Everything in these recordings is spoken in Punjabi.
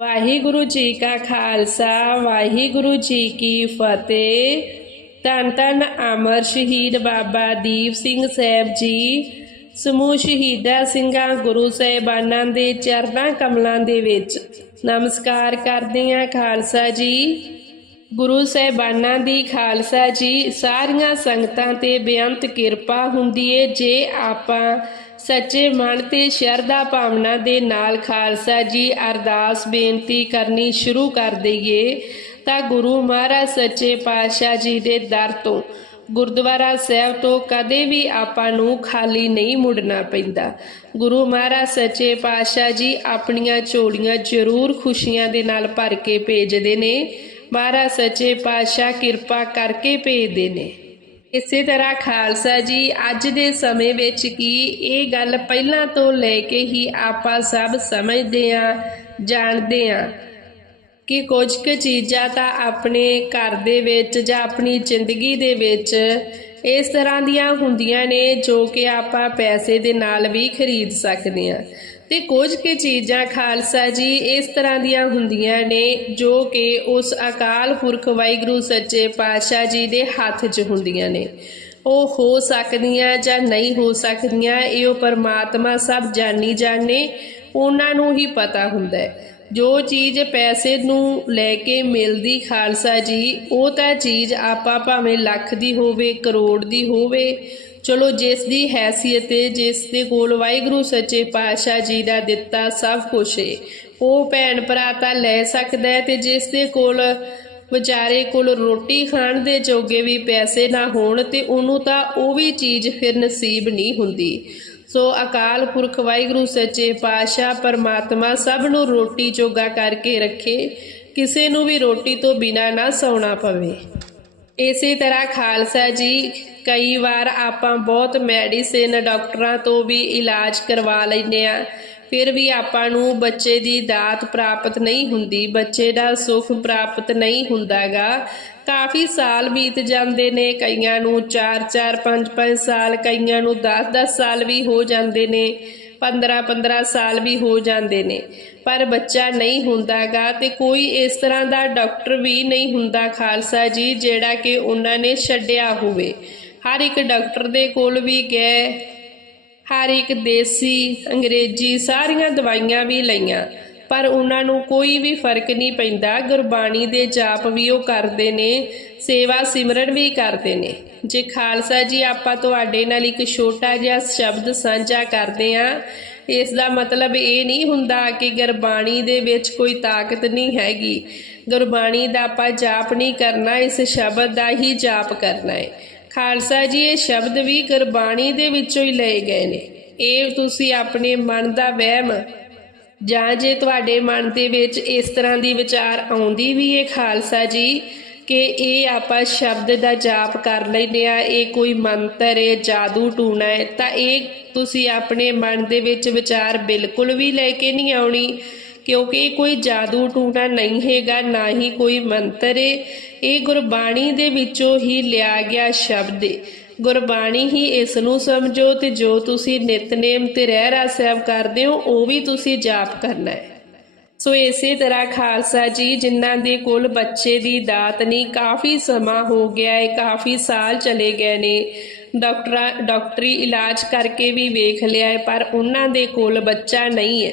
ਵਾਹਿਗੁਰੂ ਜੀ ਕਾ ਖਾਲਸਾ, ਵਾਹਿਗੁਰੂ ਜੀ ਕੀ ਫਤਿਹ। ਧੰਨ ਧੰਨ ਅਮਰ ਸ਼ਹੀਦ ਬਾਬਾ ਦੀਪ ਸਿੰਘ ਸਾਹਿਬ ਜੀ, ਸਮੂਹ ਸ਼ਹੀਦਾਂ ਸਿੰਘਾਂ, ਗੁਰੂ ਸਾਹਿਬਾਨਾਂ ਦੇ ਚਰਨਾਂ ਕਮਲਾਂ ਦੇ ਵਿੱਚ ਨਮਸਕਾਰ ਕਰਦੇ ਹਾਂ ਖਾਲਸਾ ਜੀ। ਗੁਰੂ ਸਾਹਿਬਾਨਾਂ ਦੀ ਖਾਲਸਾ ਜੀ, ਸਾਰੀਆਂ ਸੰਗਤਾਂ ਤੇ ਬੇਅੰਤ ਕਿਰਪਾ ਹੁੰਦੀ ਏ, ਜੇ ਆਪਾਂ ਸੱਚੇ ਮਨ ਤੇ ਸ਼ਰਧਾ ਭਾਵਨਾ ਦੇ ਨਾਲ ਖਾਲਸਾ ਜੀ ਅਰਦਾਸ ਬੇਨਤੀ ਕਰਨੀ ਸ਼ੁਰੂ ਕਰ ਦਈਏ, ਤਾਂ ਗੁਰੂ ਮਹਾਰਾਜ ਸੱਚੇ ਪਾਤਸ਼ਾਹ ਜੀ ਦੇ ਦਰ ਤੋਂ ਗੁਰਦੁਆਰਾ ਸਾਹਿਬ ਤੋਂ ਕਦੇ ਵੀ ਆਪਾਂ ਨੂੰ ਖਾਲੀ ਨਹੀਂ ਮੁੜਨਾ ਪੈਂਦਾ। ਗੁਰੂ ਮਹਾਰਾਜ ਸੱਚੇ ਪਾਤਸ਼ਾਹ ਜੀ ਆਪਣੀਆਂ ਝੋਲੀਆਂ ਜ਼ਰੂਰ ਖੁਸ਼ੀਆਂ ਦੇ ਨਾਲ ਭਰ ਕੇ ਭੇਜਦੇ ਨੇ। ਮਹਾਰਾਜ ਸੱਚੇ ਪਾਤਸ਼ਾਹ ਕਿਰਪਾ ਕਰਕੇ ਭੇਜਦੇ ਨੇ। ਇਸੇ ਤਰ੍ਹਾਂ ਖਾਲਸਾ ਜੀ, ਅੱਜ ਦੇ ਸਮੇਂ ਵਿੱਚ ਕੀ ਇਹ ਗੱਲ ਪਹਿਲਾਂ ਤੋਂ ਲੈ ਕੇ ਹੀ ਆਪਾਂ ਸਭ ਸਮਝਦੇ ਆਂ ਜਾਣਦੇ ਆਂ ਕਿ ਕੁਝ ਕੁ ਚੀਜ਼ਾਂ ਤਾਂ ਆਪਣੇ ਘਰ ਦੇ ਵਿੱਚ ਜਾਂ ਆਪਣੀ ਜ਼ਿੰਦਗੀ ਦੇ ਵਿੱਚ ਇਸ ਤਰ੍ਹਾਂ ਦੀਆਂ ਹੁੰਦੀਆਂ ਨੇ ਜੋ ਕਿ ਆਪਾਂ ਪੈਸੇ ਦੇ ਨਾਲ ਵੀ ਖਰੀਦ ਸਕਦੇ ਹਾਂ। ਤੇ ਕੁਝ ਕੁ ਚੀਜ਼ਾਂ ਖਾਲਸਾ ਜੀ ਇਸ ਤਰ੍ਹਾਂ ਦੀਆਂ ਹੁੰਦੀਆਂ ਨੇ ਜੋ ਕਿ ਉਸ ਅਕਾਲ ਪੁਰਖ ਵਾਹਿਗੁਰੂ ਸੱਚੇ ਪਾਤਸ਼ਾਹ ਜੀ ਦੇ ਹੱਥ 'ਚ ਹੁੰਦੀਆਂ ਨੇ। ਉਹ ਹੋ ਸਕਦੀਆਂ ਜਾਂ ਨਹੀਂ ਹੋ ਸਕਦੀਆਂ, ਇਹ ਉਹ ਪਰਮਾਤਮਾ ਸਭ ਜਾਣੀ ਜਾਣੇ, ਉਹਨਾਂ ਨੂੰ ਹੀ ਪਤਾ ਹੁੰਦਾ ਹੈ। ਜੋ ਚੀਜ਼ ਪੈਸੇ ਨੂੰ ਲੈ ਕੇ ਮਿਲਦੀ ਖਾਲਸਾ ਜੀ, ਉਹ ਤਾਂ ਚੀਜ਼ ਆਪਾਂ ਭਾਵੇਂ ਲੱਖ ਦੀ ਹੋਵੇ, ਕਰੋੜ ਦੀ ਹੋਵੇ ਚਲੋ ਜਿਸ ਦੀ ਹੈਸੀਅਤ ਹੈ ਜਿਸ ਦੇ ਕੋਲ ਵਾਹਿਗੁਰੂ ਸੱਚੇ ਪਾਤਸ਼ਾਹ ਜੀ ਦਾ ਦਿੱਤਾ ਸਭ ਕੁਝ ਹੈ ਉਹ ਭੈਣ ਭਰਾ ਤਾਂ ਲੈ ਸਕਦਾ ਹੈ ਤੇ ਜਿਸ ਦੇ ਕੋਲ ਵਿਚਾਰੇ ਕੋਲ ਰੋਟੀ ਖਾਣ ਦੇ ਜੋਗੇ ਵੀ ਪੈਸੇ ਨਾ ਹੋਣ ਤੇ ਉਹਨੂੰ ਤਾਂ ਉਹ ਵੀ ਚੀਜ਼ ਫਿਰ ਨਸੀਬ ਨਹੀਂ ਹੁੰਦੀ। ਸੋ ਅਕਾਲ ਪੁਰਖ ਵਾਹਿਗੁਰੂ ਸੱਚੇ ਪਾਤਸ਼ਾਹ, ਪਰਮਾਤਮਾ ਸਭ ਨੂੰ ਰੋਟੀ ਜੋਗਾ ਕਰਕੇ ਰੱਖੇ, ਕਿਸੇ ਨੂੰ ਵੀ ਰੋਟੀ ਤੋਂ ਬਿਨਾ ਨਾ ਸੌਣਾ ਪਵੇ। ਇਸੇ ਤਰ੍ਹਾਂ ਖਾਲਸਾ ਜੀ, ਕਈ ਵਾਰ ਆਪਾਂ ਬਹੁਤ ਮੈਡੀਸਿਨ ਡਾਕਟਰਾਂ ਤੋਂ ਵੀ ਇਲਾਜ ਕਰਵਾ ਲੈਂਦੇ ਆ ਫਿਰ ਵੀ ਆਪਾਂ ਨੂੰ ਬੱਚੇ ਦੀ ਦਾਤ ਪ੍ਰਾਪਤ ਨਹੀਂ ਹੁੰਦੀ, ਬੱਚੇ ਦਾ ਸੁੱਖ ਪ੍ਰਾਪਤ ਨਹੀਂ ਹੁੰਦਾਗਾ ਕਾਫੀ ਸਾਲ ਬੀਤ ਜਾਂਦੇ ਨੇ, ਕਈਆਂ ਨੂੰ 4-4 5-5 ਸਾਲ, ਕਈਆਂ ਨੂੰ 10-10 ਸਾਲ ਵੀ ਹੋ ਜਾਂਦੇ ਨੇ। 15-15 ਸਾਲ ਵੀ ਹੋ ਜਾਂਦੇ ਨੇ। ਪਰ ਬੱਚਾ ਨਹੀਂ ਹੁੰਦਾਗਾ ਤੇ ਕੋਈ ਇਸ ਤਰ੍ਹਾਂ ਦਾ ਡਾਕਟਰ ਵੀ ਨਹੀਂ ਹੁੰਦਾ ਖਾਲਸਾ ਜੀ, ਜਿਹੜਾ ਕਿ ਉਹਨਾਂ ਨੇ ਛੱਡਿਆ ਹੋਵੇ। ਹਰ ਇੱਕ ਡਾਕਟਰ ਦੇ ਕੋਲ ਵੀ ਗਏ, ਹਰ ਇੱਕ ਦੇਸੀ, ਅੰਗਰੇਜ਼ੀ ਸਾਰੀਆਂ ਦਵਾਈਆਂ ਵੀ ਲਈਆਂ। ਪਰ ਉਹਨਾਂ ਨੂੰ ਕੋਈ ਵੀ ਫ਼ਰਕ ਨਹੀਂ ਪੈਂਦਾ। ਗੁਰਬਾਣੀ ਦੇ ਜਾਪ ਵੀ ਉਹ ਕਰਦੇ ਨੇ, ਸੇਵਾ ਸਿਮਰਨ ਵੀ ਕਰਦੇ ਨੇ। ਜੇ ਖਾਲਸਾ ਜੀ, ਆਪਾਂ ਤੁਹਾਡੇ ਨਾਲ ਇੱਕ ਛੋਟਾ ਜਿਹਾ ਸ਼ਬਦ ਸਾਂਝਾ ਕਰਦੇ ਆਂ ਇਸ ਦਾ ਮਤਲਬ ਇਹ ਨਹੀਂ ਹੁੰਦਾ ਕਿ ਗੁਰਬਾਣੀ ਦੇ ਵਿੱਚ ਕੋਈ ਤਾਕਤ ਨਹੀਂ ਹੈਗੀ। ਗੁਰਬਾਣੀ ਦਾ ਆਪਾਂ ਜਾਪ ਨਹੀਂ ਕਰਨਾ, ਇਸ ਸ਼ਬਦ ਦਾ ਹੀ ਜਾਪ ਕਰਨਾ ਹੈ। ਖਾਲਸਾ ਜੀ, ਇਹ ਸ਼ਬਦ ਵੀ ਗੁਰਬਾਣੀ ਦੇ ਵਿੱਚੋਂ ਹੀ ਲਏ ਗਏ ਨੇ। ਇਹ ਤੁਸੀਂ ਆਪਣੇ ਮਨ ਦਾ ਵਹਿਮ ਜਾਂ ਜੇ ਤੁਹਾਡੇ ਮਨ ਦੇ ਵਿੱਚ ਇਸ ਤਰ੍ਹਾਂ ਦੀ ਵਿਚਾਰ ਆਉਂਦੀ ਵੀ ਹੈ ਖਾਲਸਾ ਜੀ, ਕਿ ਇਹ ਆਪਾਂ ਸ਼ਬਦ ਦਾ ਜਾਪ ਕਰ ਲੈਂਦੇ ਆ, ਇਹ ਕੋਈ ਮੰਤਰ ਹੈ ਜਾਦੂ ਟੂਣਾ ਹੈ ਤਾਂ ਇਹ ਤੁਸੀਂ ਆਪਣੇ ਮਨ ਦੇ ਵਿੱਚ ਵਿਚਾਰ ਬਿਲਕੁਲ ਵੀ ਲੈ ਕੇ ਨਹੀਂ ਆਉਣੀ, ਕਿਉਂਕਿ ਇਹ ਕੋਈ ਜਾਦੂ ਟੂਣਾ ਨਹੀਂ ਹੈਗਾ, ਨਾ ਹੀ ਕੋਈ ਮੰਤਰ ਹੈ ਇਹ ਗੁਰਬਾਣੀ ਦੇ ਵਿੱਚੋਂ ਹੀ ਲਿਆ ਗਿਆ ਸ਼ਬਦ ਹੈ ਗੁਰਬਾਣੀ ਹੀ ਇਸ ਨੂੰ ਸਮਝੋ ਤੇ ਜੋ ਤੁਸੀਂ ਨਿਤਨੇਮ ਤੇ ਰਹਿ ਰਾ ਸਾਹਿਬ ਕਰਦੇ ਹੋ, ਉਹ ਵੀ ਤੁਸੀਂ ਜਾਪ ਕਰਨਾ ਹੈ। ਸੋ ਇਸੇ ਤਰ੍ਹਾਂ ਖਾਲਸਾ ਜੀ, ਜਿਨ੍ਹਾਂ ਦੇ ਕੋਲ ਬੱਚੇ ਦੀ ਦਾਤ ਨਹੀਂ, ਕਾਫੀ ਸਮਾਂ ਹੋ ਗਿਆ ਹੈ, ਕਾਫੀ ਸਾਲ ਚਲੇ ਗਏ ਨੇ। ਡਾਕਟਰਾਂ, ਡਾਕਟਰੀ ਇਲਾਜ ਕਰਕੇ ਵੀ ਵੇਖ ਲਿਆ ਹੈ, ਪਰ ਉਹਨਾਂ ਦੇ ਕੋਲ ਬੱਚਾ ਨਹੀਂ ਹੈ।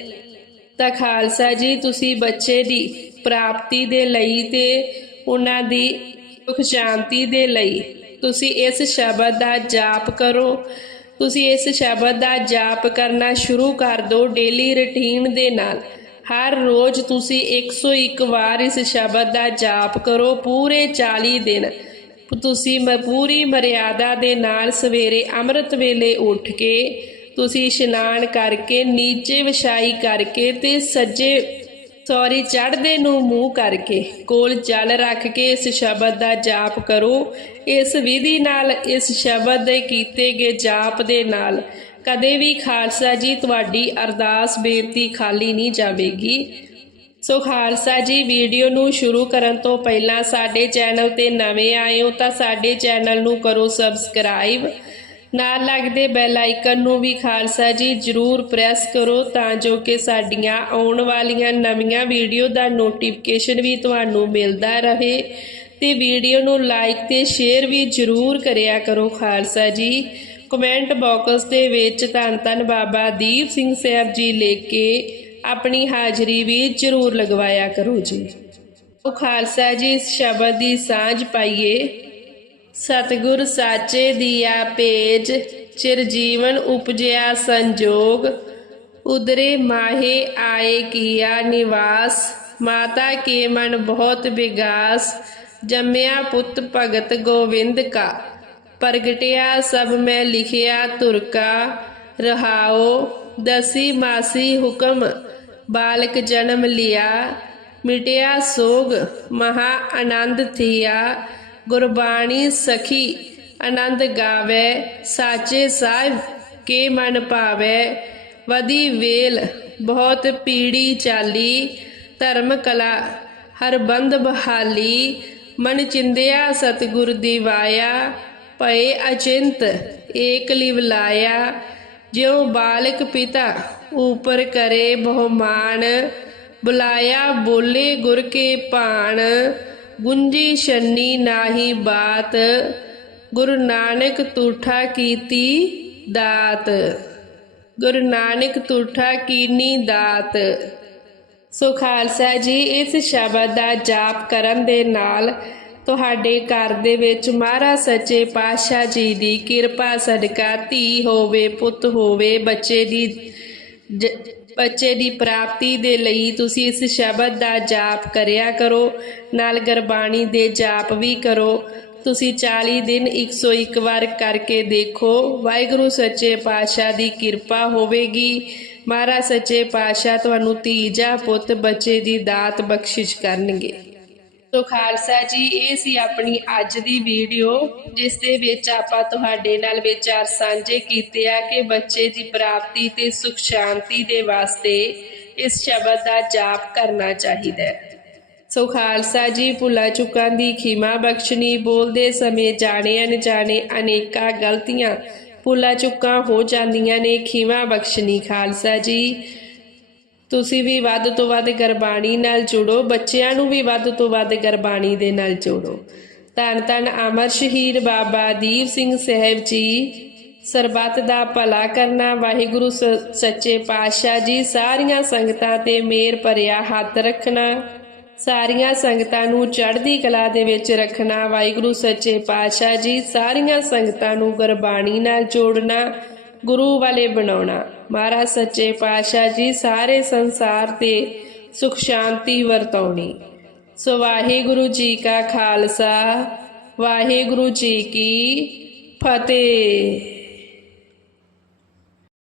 ਤਾਂ ਖਾਲਸਾ ਜੀ, ਤੁਸੀਂ ਬੱਚੇ ਦੀ ਪ੍ਰਾਪਤੀ ਦੇ ਲਈ ਤੇ ਉਹਨਾਂ ਦੀ ਸੁਖ ਸ਼ਾਂਤੀ ਦੇ ਲਈ ਤੁਸੀਂ ਇਸ ਸ਼ਬਦ ਦਾ ਜਾਪ ਕਰੋ। ਤੁਸੀਂ ਇਸ ਸ਼ਬਦ ਦਾ ਜਾਪ ਕਰਨਾ ਸ਼ੁਰੂ ਕਰ ਦਿਓ ਡੇਲੀ ਰੁਟੀਨ ਦੇ ਨਾਲ। ਹਰ ਰੋਜ਼ ਤੁਸੀਂ 101 ਵਾਰ ਇਸ ਸ਼ਬਦ ਦਾ ਜਾਪ ਕਰੋ ਪੂਰੇ 40 ਦਿਨ। ਤੁਸੀਂ ਮ- ਪੂਰੀ ਮਰਿਆਦਾ ਦੇ ਨਾਲ ਸਵੇਰੇ ਅੰਮ੍ਰਿਤ ਵੇਲੇ ਉੱਠ ਕੇ ਤੁਸੀਂ ਇਸ਼ਨਾਨ ਕਰਕੇ ਨੀਚੇ ਵਿਛਾਈ ਕਰਕੇ ਤੇ ਸੱਜੇ ਸੌਰੀ ਚੜ੍ਹਦੇ ਨੂੰ ਮੂੰਹ ਕਰਕੇ, ਕੋਲ ਜਲ ਰੱਖ ਕੇ ਇਸ ਸ਼ਬਦ ਦਾ ਜਾਪ ਕਰੋ। ਇਸ ਵਿਧੀ ਨਾਲ ਇਸ ਸ਼ਬਦ ਦੇ ਕੀਤੇ ਗਏ ਜਾਪ ਦੇ ਨਾਲ ਕਦੇ ਵੀ ਖਾਲਸਾ ਜੀ ਤੁਹਾਡੀ ਅਰਦਾਸ ਬੇਨਤੀ ਖਾਲੀ ਨਹੀਂ ਜਾਵੇਗੀ। ਸੋ ਖਾਲਸਾ ਜੀ, ਵੀਡੀਓ ਨੂੰ ਸ਼ੁਰੂ ਕਰਨ ਤੋਂ ਪਹਿਲਾਂ ਸਾਡੇ ਚੈਨਲ ਤੇ ਨਵੇਂ ਆਏ ਹੋ ਤਾਂ ਸਾਡੇ ਚੈਨਲ ਨੂੰ ਕਰੋ ਸਬਸਕ੍ਰਾਈਬ। ਨਾਲ ਲੱਗਦੇ ਬੈਲ ਆਈਕਨ ਨੂੰ ਵੀ ਖਾਲਸਾ ਜੀ ਜਰੂਰ ਪ੍ਰੈਸ ਕਰੋ ਤਾਂ ਜੋ ਕਿ ਸਾਡੀਆਂ ਆਉਣ ਵਾਲੀਆਂ ਨਵੀਆਂ ਵੀਡੀਓ ਦਾ ਨੋਟੀਫਿਕੇਸ਼ਨ ਵੀ ਤੁਹਾਨੂੰ ਮਿਲਦਾ ਰਹੇ ਤੇ ਵੀਡੀਓ ਨੂੰ ਲਾਈਕ ਤੇ ਸ਼ੇਅਰ ਵੀ ਜਰੂਰ ਕਰਿਆ ਕਰੋ ਖਾਲਸਾ ਜੀ। ਕਮੈਂਟ ਬਾਕਸ ਦੇ ਵਿੱਚ ਧੰਨ ਧੰਨ ਬਾਬਾ ਦੀਪ ਸਿੰਘ ਸਾਹਿਬ ਜੀ ਲਿਖ ਕੇ ਆਪਣੀ ਹਾਜ਼ਰੀ ਵੀ ਜਰੂਰ ਲਗਵਾਇਆ ਕਰੋ ਜੀ। ਉਹ ਖਾਲਸਾ ਜੀ, ਇਸ ਸ਼ਬਦ ਦੀ ਸਾਂਝ ਪਾਈਏ। ਸਤਿਗੁਰ ਸਾਚੇ ਦੀਆ ਪੇਜ ਚਿਰ ਜੀਵਨ ਉਪਜਿਆ ਸੰਜੋਗ। ਉਦਰੇ ਮਾਹੇ ਆਏ ਕੀਆ ਨਿਵਾਸ, ਮਾਤਾ ਕੇ ਮਨ ਬਹੁਤ ਵਿਗਾਸ ਜੰਮਿਆ ਪੁੱਤ ਭਗਤ ਗੋਵਿੰਦ ਕਾ, ਪ੍ਰਗਟਿਆ ਸਭ ਮੈਂ ਲਿਖਿਆ ਤੁਰਕਾ ਰਹਾਓ ਦਸੀ ਮਾਸੀ ਹੁਕਮ, ਬਾਲਕ ਜਨਮ ਲਿਆ। ਮਿਟਿਆ ਸੋਗ, ਮਹਾ ਆਨੰਦ ਥੀਆ। ਗੁਰਬਾਣੀ ਸਖੀ ਆਨੰਦ ਗਾਵੇ, ਸਾਚੇ ਸਾਹਿਬ ਕੇ ਮਨ ਭਾਵੇ ਵਦੀ ਵੇਲ ਬਹੁਤ ਪੀੜੀ ਚਾਲੀ, ਧਰਮ ਕਲਾ ਹਰਬੰਦ ਬਹਾਲੀ, ਮਨ ਚਿੰਦਿਆ ਸਤਿਗੁਰ ਦੀ ਵਾਇਆ ਭਏ ਅਚਿੰਤ ਏਕ ਲਿਵ ਲਾਇਆ, ਜਿਉ ਬਾਲਕ ਪਿਤਾ ਉਪਰ ਕਰੇ ਬਹੁਮਾਨ, ਬੁਲਾਇਆ ਬੋਲੇ ਗੁਰ ਕੇ ਭਾਣ ਗੁੰਜੀ ਛੰਨੀ ਨਾਹੀ ਬਾਤ, ਗੁਰੂ ਨਾਨਕ ਤੂਠਾ ਕੀਤੀ ਦਾਤ। ਗੁਰੂ ਨਾਨਕ ਤੂਠਾ ਕੀਨੀ ਦਾਤ। ਸੋ ਖਾਲਸਾ ਜੀ, ਇਸ ਸ਼ਬਦ ਦਾ ਜਾਪ ਕਰਨ ਦੇ ਨਾਲ ਤੁਹਾਡੇ ਘਰ ਦੇ ਵਿੱਚ ਮਹਾਰਾਜ ਸੱਚੇ ਪਾਤਸ਼ਾਹ ਜੀ ਦੀ ਕਿਰਪਾ, ਸਦਕਾ ਧੀ ਹੋਵੇ, ਪੁੱਤ ਹੋਵੇ, ਬੱਚੇ ਦੀ ਜ- ਬੱਚੇ ਦੀ ਪ੍ਰਾਪਤੀ ਦੇ ਲਈ ਤੁਸੀਂ ਇਸ ਸ਼ਬਦ ਦਾ ਜਾਪ ਕਰਿਆ ਕਰੋ। ਨਾਲ ਗੁਰਬਾਣੀ ਦੇ ਜਾਪ ਵੀ ਕਰੋ। ਤੁਸੀਂ 40 ਦਿਨ 101 ਵਾਰ ਕਰਕੇ ਦੇਖੋ। ਵਾਹਿਗੁਰੂ ਸੱਚੇ ਪਾਤਸ਼ਾਹ ਦੀ ਕਿਰਪਾ ਹੋਵੇਗੀ। ਮਹਾਰਾਜ ਸੱਚੇ ਪਾਤਸ਼ਾਹ ਤੁਹਾਨੂੰ ਧੀ ਜਾਂ ਪੁੱਤ ਬੱਚੇ ਦੀ ਦਾਤ ਬਖਸ਼ਿਸ਼ ਕਰਨਗੇ। ਸੋ ਖਾਲਸਾ ਜੀ, ਇਹ ਸੀ ਆਪਣੀ ਅੱਜ ਦੀ ਵੀਡੀਓ, ਜਿਸ ਦੇ ਵਿੱਚ ਆਪਾਂ ਤੁਹਾਡੇ ਨਾਲ ਵਿਚਾਰ ਸਾਂਝੇ ਕੀਤੇ ਆ ਕਿ ਬੱਚੇ ਦੀ ਪ੍ਰਾਪਤੀ ਤੇ ਸੁਖ ਸ਼ਾਂਤੀ ਦੇ ਵਾਸਤੇ ਇਸ ਸ਼ਬਦ ਦਾ ਜਾਪ ਕਰਨਾ ਚਾਹੀਦਾ ਹੈ। ਸੋ ਖਾਲਸਾ ਜੀ, ਭੁੱਲਾ ਚੁੱਕਾਂ ਦੀ ਖਿਮਾ ਬਖਸ਼ਣੀ, ਬੋਲਦੇ ਸਮੇਂ ਜਾਣੇ ਅਣਜਾਣੇ ਅਨੇਕਾਂ ਗਲਤੀਆਂ, ਭੁੱਲਾ ਚੁੱਕਾਂ ਹੋ ਜਾਂਦੀਆਂ ਨੇ, ਖਿਮਾ ਬਖਸ਼ਣੀ। ਖਾਲਸਾ ਜੀ ਤੁਸੀਂ ਵੀ ਵੱਧ ਤੋਂ ਵੱਧ ਗੁਰਬਾਣੀ ਨਾਲ ਜੁੜੋ, ਬੱਚਿਆਂ ਨੂੰ ਵੀ ਵੱਧ ਤੋਂ ਵੱਧ ਗੁਰਬਾਣੀ ਦੇ ਨਾਲ ਜੋੜੋ। ਧੰਨ ਧੰਨ ਅਮਰ ਸ਼ਹੀਦ ਬਾਬਾ ਦੀਪ ਸਿੰਘ ਸਾਹਿਬ ਜੀ। ਸਰਬੱਤ ਦਾ ਭਲਾ ਕਰਨਾ, ਵਾਹਿਗੁਰੂ ਸ- ਸੱਚੇ ਪਾਤਸ਼ਾਹ ਜੀ, ਸਾਰੀਆਂ ਸੰਗਤਾਂ ਤੇ ਮੇਰ ਭਰਿਆ ਹੱਥ ਰੱਖਣਾ, ਸਾਰੀਆਂ ਸੰਗਤਾਂ ਨੂੰ ਚੜ੍ਹਦੀ ਕਲਾ ਦੇ ਵਿੱਚ ਰੱਖਣਾ, ਵਾਹਿਗੁਰੂ ਸੱਚੇ ਪਾਤਸ਼ਾਹ ਜੀ, ਸਾਰੀਆਂ ਸੰਗਤਾਂ ਨੂੰ ਗੁਰਬਾਣੀ ਨਾਲ ਜੋੜਨਾ ਗੁਰੂ ਵਾਲੇ ਬਣਾਉਣਾ। ਮਹਾਰਾਜ ਸੱਚੇ ਪਾਤਸ਼ਾਹ ਜੀ ਸਾਰੇ ਸੰਸਾਰ ਤੇ ਸੁਖ ਸ਼ਾਂਤੀ ਵਰਤਾਉਣੀ। ਸੋ ਵਾਹਿਗੁਰੂ ਜੀ ਕਾ ਖਾਲਸਾ, ਵਾਹਿਗੁਰੂ ਜੀ ਕੀ ਫਤਿਹ।